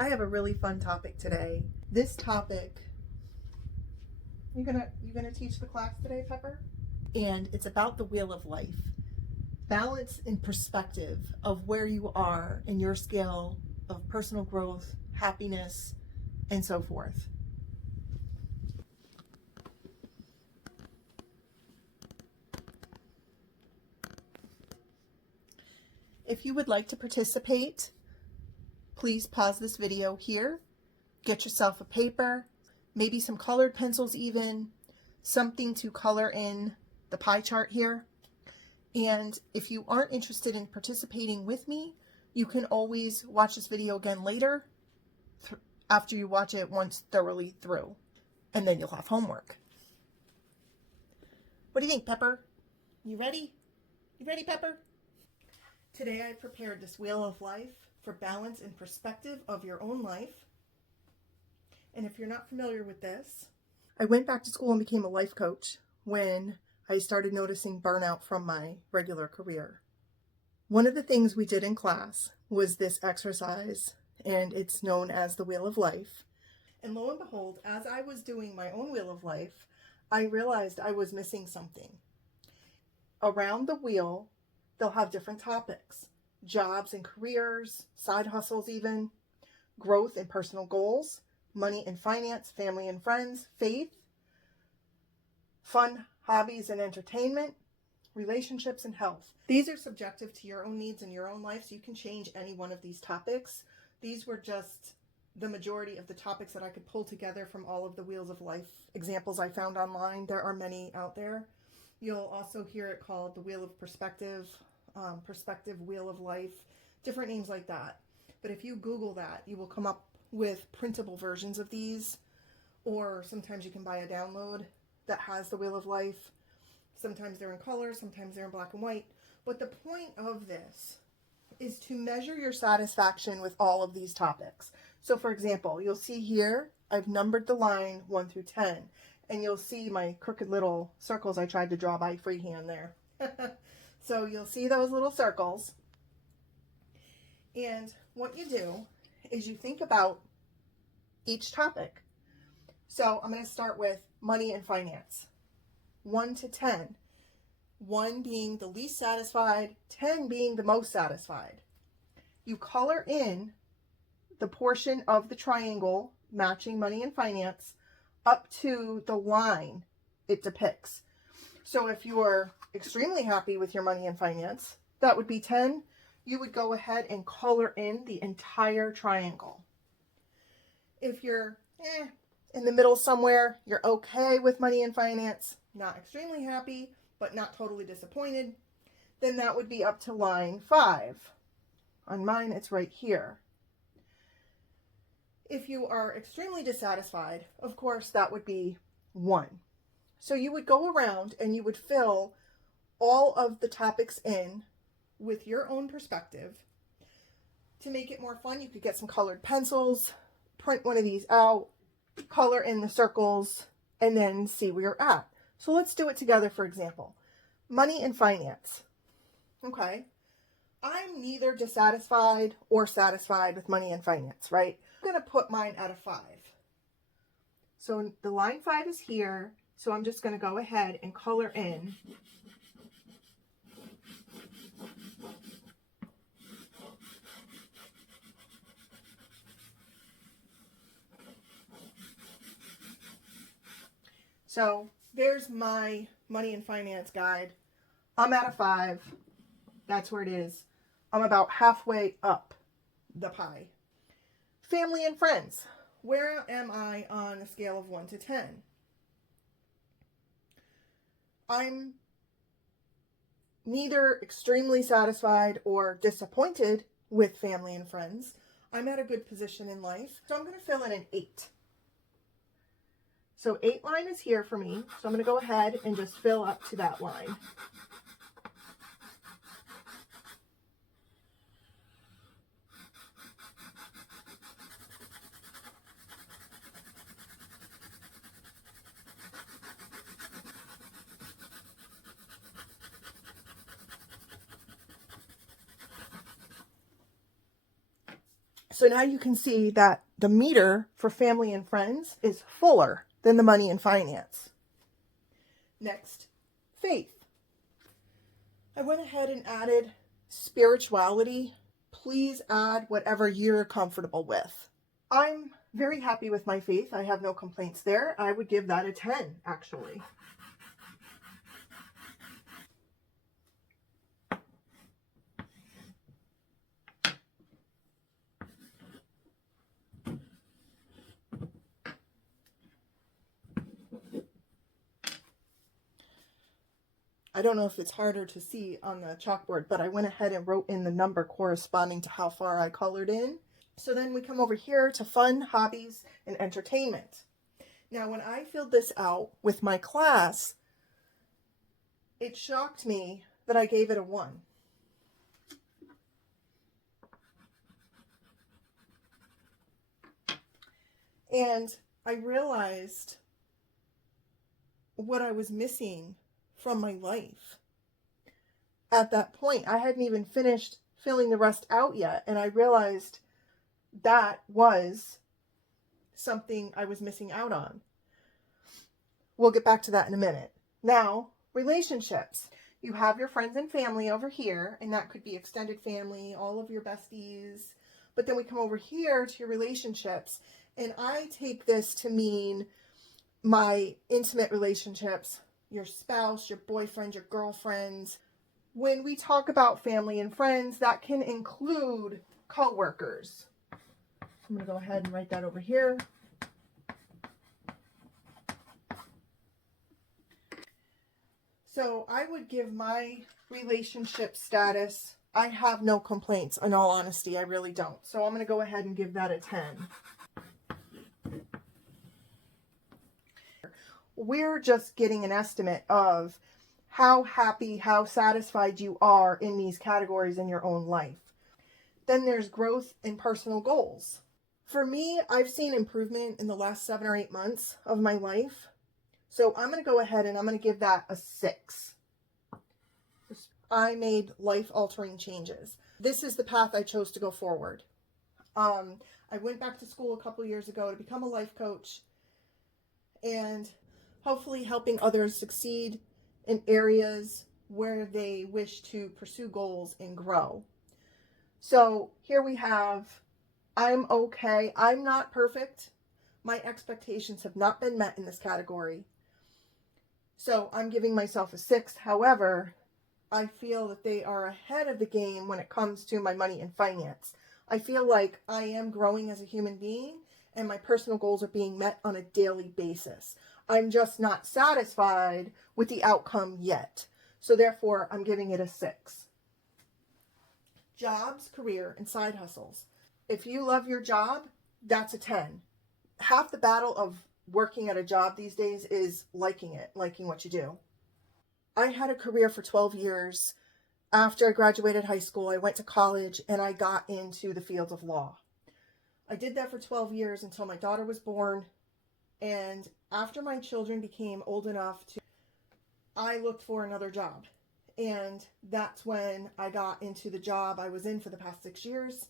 I have a really fun topic today. This topic, you gonna teach the class today, Pepper? And it's about the wheel of life. Balance and perspective of where you are in your scale of personal growth, happiness, and so forth. If you would like to participate, please pause this video here, get yourself a paper, maybe some colored pencils even, something to color in the pie chart here. And if you aren't interested in participating with me, you can always watch this video again later after you watch it once thoroughly through, and then you'll have homework. What do you think, Pepper? You ready? You ready, Pepper? Today I prepared this wheel of life for balance and perspective of your own life. And if you're not familiar with this, I went back to school and became a life coach when I started noticing burnout from my regular career. One of the things we did in class was this exercise, and it's known as the Wheel of Life. And lo and behold, as I was doing my own Wheel of Life, I realized I was missing something. Around the wheel, they'll have different topics: jobs and careers, side hustles even, growth and personal goals, money and finance, family and friends, faith, fun, hobbies and entertainment, relationships and health. These are subjective to your own needs and your own life, so you can change any one of these topics. These were just the majority of the topics that I could pull together from all of the Wheels of Life examples I found online. There are many out there. You'll also hear it called the Wheel of Perspective, Perspective Wheel of Life, different names like that. But if you Google that, you will come up with printable versions of these, or sometimes you can buy a download that has the Wheel of Life. Sometimes they're in color, sometimes they're in black and white. But the point of this is to measure your satisfaction with all of these topics. So for example, you'll see here, I've numbered the line 1 through 10, and you'll see my crooked little circles I tried to draw by freehand there. So you'll see those little circles. And what you do is you think about each topic. So I'm going to start with money and finance. 1 to 10. 1 being the least satisfied, 10 being the most satisfied. You color in the portion of the triangle matching money and finance up to the line it depicts. So if you're extremely happy with your money and finance, that would be 10. You would go ahead and color in the entire triangle. If you're in the middle somewhere, you're okay with money and finance, not extremely happy, but not totally disappointed, then that would be up to line 5. On mine, it's right here. If you are extremely dissatisfied, of course, that would be 1. So you would go around and you would fill all of the topics in with your own perspective. To make it more fun, you could get some colored pencils, print one of these out, color in the circles, and then see where you're at. So let's do it together. For example, money and finance. Okay. I'm neither dissatisfied or satisfied with money and finance, right? I'm going to put mine at a 5. So the line 5 is here. So I'm just going to go ahead and color in So there's my money and finance guide. I'm at a 5. That's where it is. I'm about halfway up the pie. Family and friends. Where am I on a scale of 1 to 10? I'm neither extremely satisfied or disappointed with family and friends. I'm at a good position in life. So I'm going to fill in an 8. So 8 line is here for me. So I'm going to go ahead and just fill up to that line. So now you can see that the meter for family and friends is fuller than the money and finance. Next, faith. I went ahead and added spirituality. Please add whatever you're comfortable with. I'm very happy with my faith. I have no complaints there. I would give that a 10, actually. I don't know if it's harder to see on the chalkboard, but I went ahead and wrote in the number corresponding to how far I colored in. So then we come over here to fun, hobbies, and entertainment. Now, when I filled this out with my class, it shocked me that I gave it a 1. And I realized what I was missing from my life. At that point, I hadn't even finished filling the rest out yet, and I realized that was something I was missing out on. We'll get back to that in a minute. Now, relationships. You have your friends and family over here, and that could be extended family, all of your besties. But then we come over here to your relationships, and I take this to mean my intimate relationships, your spouse, your boyfriend, your girlfriends. When we talk about family and friends, that can include coworkers. I'm going to go ahead and write that over here. So I would give my relationship status, I have no complaints. In all honesty, I really don't. So I'm going to go ahead and give that a 10. We're just getting an estimate of how happy, how satisfied you are in these categories in your own life. Then there's growth and personal goals. For me, I've seen improvement in the last 7 or 8 months of my life. So I'm going to go ahead and I'm going to give that a 6. I made life-altering changes. This is the path I chose to go forward. I went back to school a couple years ago to become a life coach and hopefully helping others succeed in areas where they wish to pursue goals and grow. So here we have, I'm okay. I'm not perfect. My expectations have not been met in this category. So I'm giving myself a 6. However, I feel that they are ahead of the game when it comes to my money and finance. I feel like I am growing as a human being and my personal goals are being met on a daily basis. I'm just not satisfied with the outcome yet. So therefore, I'm giving it a 6. Jobs, career, and side hustles. If you love your job, that's a 10. Half the battle of working at a job these days is liking it, liking what you do. I had a career for 12 years. After I graduated high school, I went to college and I got into the field of law. I did that for 12 years until my daughter was born. And after my children became old enough to, I looked for another job. And that's when I got into the job I was in for the past 6 years.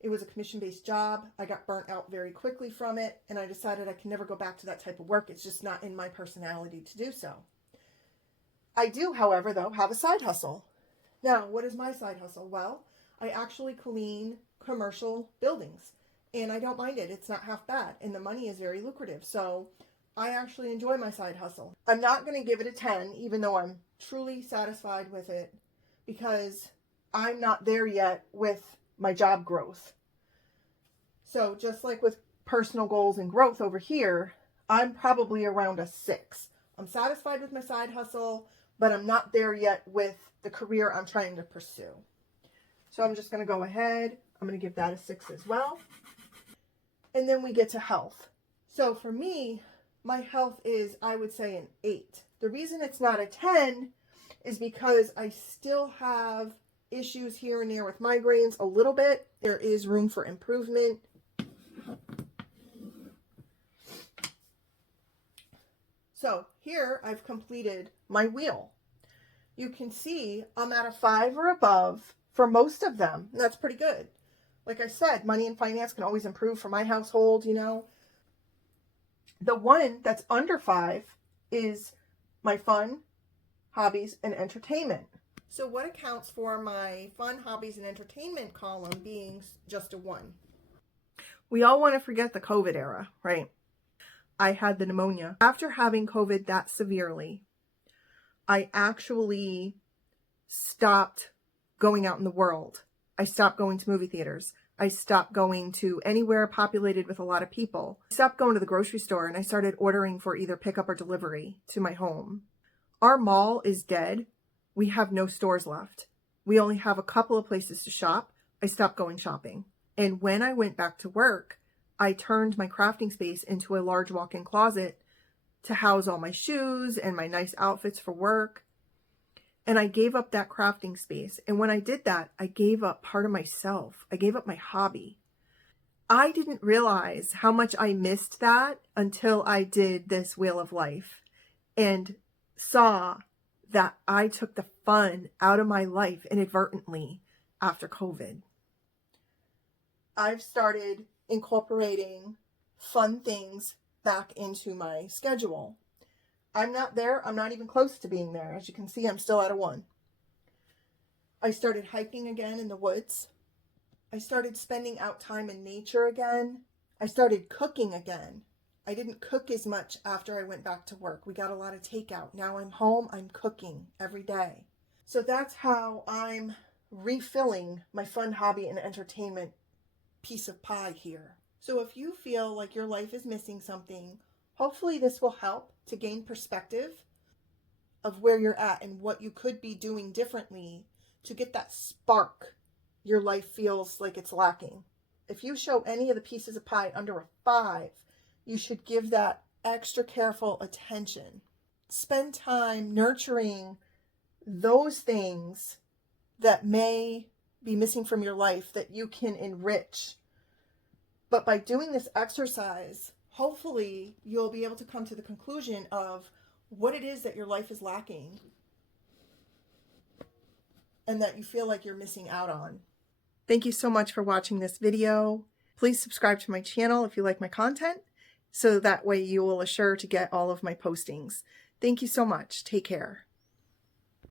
It was a commission-based job. I got burnt out very quickly from it, and I decided I can never go back to that type of work. It's just not in my personality to do so. I do, however, though, have a side hustle. Now, what is my side hustle? Well, I actually clean commercial buildings, and I don't mind it. It's not half bad, and the money is very lucrative, so I actually enjoy my side hustle. I'm not going to give it a 10, even though I'm truly satisfied with it, because I'm not there yet with my job growth. So just like with personal goals and growth over here, I'm probably around a 6. I'm satisfied with my side hustle, but I'm not there yet with the career I'm trying to pursue. So I'm just going to go ahead. I'm going to give that a 6 as well. And then we get to health. So for me, my health is, I would say, an 8. The reason it's not a 10 is because I still have issues here and there with migraines a little bit. There is room for improvement. So here I've completed my wheel. You can see I'm at a 5 or above for most of them. That's pretty good. Like I said, money and finance can always improve for my household, you know. The one that's under 5 is my fun, hobbies, and entertainment. So what accounts for my fun, hobbies, and entertainment column being just a 1? We all want to forget the COVID era, right? I had the pneumonia. After having COVID that severely, I actually stopped going out in the world. I stopped going to movie theaters. I stopped going to anywhere populated with a lot of people. I stopped going to the grocery store, and I started ordering for either pickup or delivery to my home. Our mall is dead. We have no stores left. We only have a couple of places to shop. I stopped going shopping. And when I went back to work, I turned my crafting space into a large walk-in closet to house all my shoes and my nice outfits for work. And I gave up that crafting space. And when I did that, I gave up part of myself. I gave up my hobby. I didn't realize how much I missed that until I did this Wheel of Life and saw that I took the fun out of my life inadvertently after COVID. I've started incorporating fun things back into my schedule. I'm not there. I'm not even close to being there. As you can see, I'm still at a 1. I started hiking again in the woods. I started spending out time in nature again. I started cooking again. I didn't cook as much after I went back to work. We got a lot of takeout. Now I'm home, I'm cooking every day. So that's how I'm refilling my fun, hobby, and entertainment piece of pie here. So if you feel like your life is missing something, hopefully this will help to gain perspective of where you're at and what you could be doing differently to get that spark your life feels like it's lacking. If you show any of the pieces of pie under a 5, you should give that extra careful attention. Spend time nurturing those things that may be missing from your life that you can enrich. But by doing this exercise, hopefully you'll be able to come to the conclusion of what it is that your life is lacking and that you feel like you're missing out on. Thank you so much for watching this video. Please subscribe to my channel if you like my content, so that way you will assure to get all of my postings. Thank you so much. Take care.